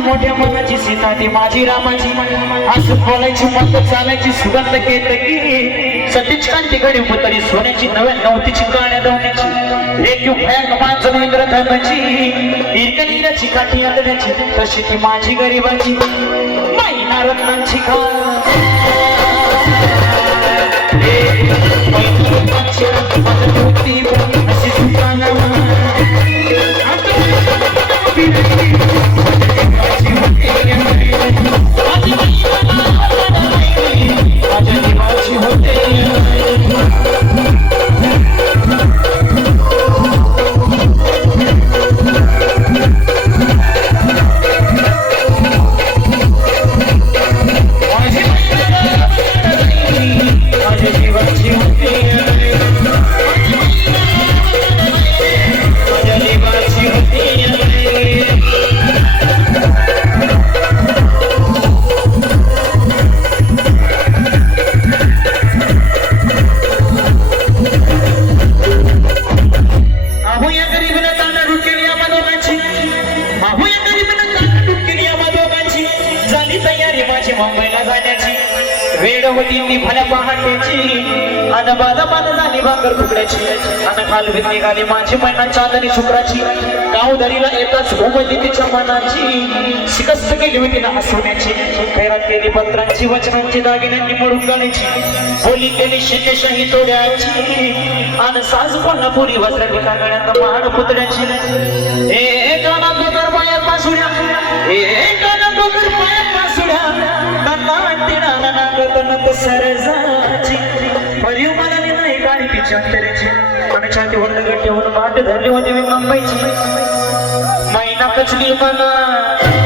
मोठ्या मनाची सीता ती माझी रामाची असं बोलायची मत चालायची सुगंध केतकी सतीच कांती घडी उतरी सोन्याची नव्या नवतीची काळ्या दवण्याची एक भयानक माणसं इंद्रधनाची दीर्घनीराची काठी आदण्याची तशी ती माझी गरीबाची महिना रत्नांची मुंबईला जाण्याची वेळ होती ती भल्या पहाटेची आणि बाजा झाली भाकर फुकड्याची आणि खालवीत निघाली माझी मैना चांदणी शुक्राची गावदरीला येताच उमजली तिच्या मनाची शिकस्त केली होती ना हसवण्याची खैरात केली पत्रांची वचनांची दागिन्यांनी मोडून गाण्याची बोली केली शिंदेशाही तोड्याची आणि साज कोल्हापुरी वस्त्र टिका गळ्यात महाड पुतळ्याची एकाना बगर पायात पासुड्या एकाना बगर पायात पासुड्या सरजाची परिव मनाने नाही गाडी तिच्या अंतरेची आणि छातीवर दगड ठेवून बाट धरली होती मी मुंबईची मैना कचली मना